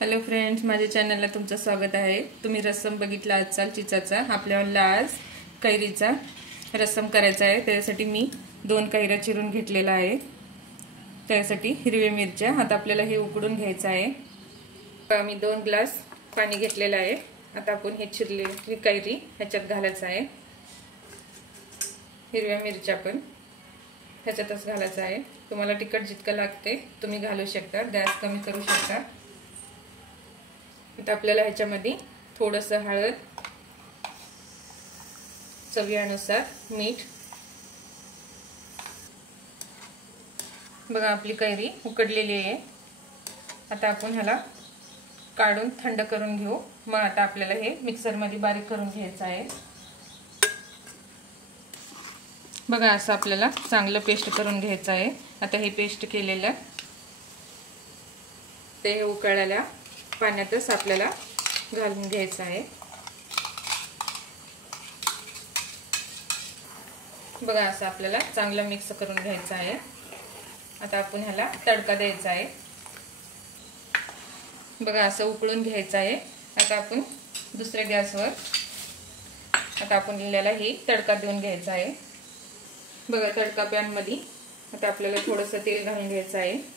Hello friends, माझ्या चॅनलला तुमचं स्वागत आहे। तुम्ही रस्सम बघितला आजचा चिचाचा। आपल्याला आज कैरीचा रस्सम करायचा आहे। त्यासाठी मी 2 कैऱ्या चिरून घेतलेला आहे। त्यासाठी हिरव्या मिरच्या आता आपल्याला हे उकडून घ्यायचं आहे। मी 2 ग्लास पाणी घेतलेलं आहे। आता आपण हे चिरलेली कैरी ह्याच्यात घालायचं आहे। हिरव्या मिरच्या पण ह्याच्यातच घालायचं आहे। तुम्हाला तिखट जितकं लागते तुम्ही घालू शकता, गॅस कमी करू शकता। आता आपल्याला ह्याच्यामध्ये थोडंसं हळद, चवीनुसार मीठ। बघा आपली कैरी उकडलेली आहे। आता आपण ह्याला काढून थंड करून घेऊ। मग आता आपल्याला हे मिक्सर मध्ये बारीक करून घ्यायचं आहे। बघा असं आपल्याला चांगलं पेस्ट करून घ्यायचं आहे। आता हे पेस्ट केलेलं ते उकळलेल्या पाण्यातच आपल्याला घालून घ्यायचं आहे। बघा असं आपल्याला चांगलं मिक्स करून घ्यायचं आहे। आता आपण ह्याला तडका द्यायचा आहे। बघा असं उकळून घ्यायचं आहे। आता आपण दुसऱ्या गॅसवर आता आपण ह्याला ही तडका देऊन घ्यायचा आहे। बघा तडका पॅन मध्ये आता आपल्याला थोडंसं तेल घालून घ्यायचं आहे।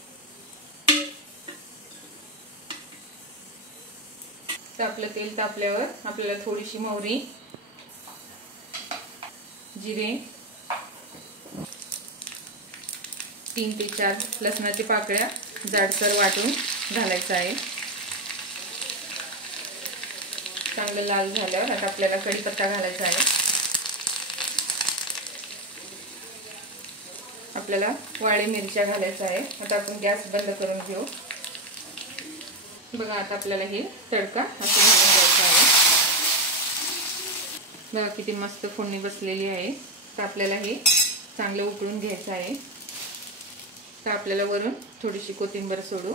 तर आपलं तेल तापल्यावर आपल्याला थोडीशी मोहरी, जिरे, 3 ते 4 लसणाच्या पाकळ्या जाडसर वाटून घालायचं आहे। चांगलं लाल झाल्यावर आता आपल्याला कढीपत्ता घालायचा आहे। आपल्याला वाळे मिरच्या घालायचा आहे। आता आपण गॅस बंद करून घेऊ। बघा आता आपल्याला हे तडका असं घालून घ्यायचा आहे। बघा किती मस्त फोडणी बसलेली आहे। तर आपल्याला हे चांगलं उकळून घ्यायचं आहे। तर आपल्याला वरून थोडीशी कोथिंबीर सोडू।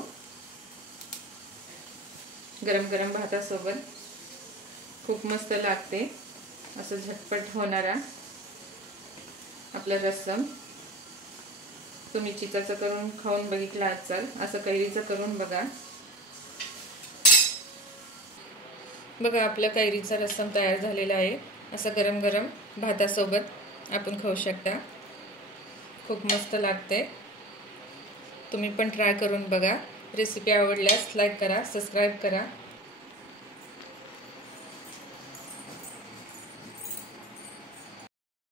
गरम गरम भातासोबत खूप मस्त लागते असं झटपट होणारा आपला रस्सम। तुम्ही चिचाचं करून खाऊन बघितला असाल, असं कैरीचं करून बघा। बघा आपल्या कैरीचा रस्सम तयार झालेला आहे। असं गरम गरम भातासोबत आपण खाऊ शकता। खूप मस्त लागते। तुम्ही पण ट्राय करून बघा। रेसिपी आवडल्यास लाईक करा, सबस्क्राइब करा।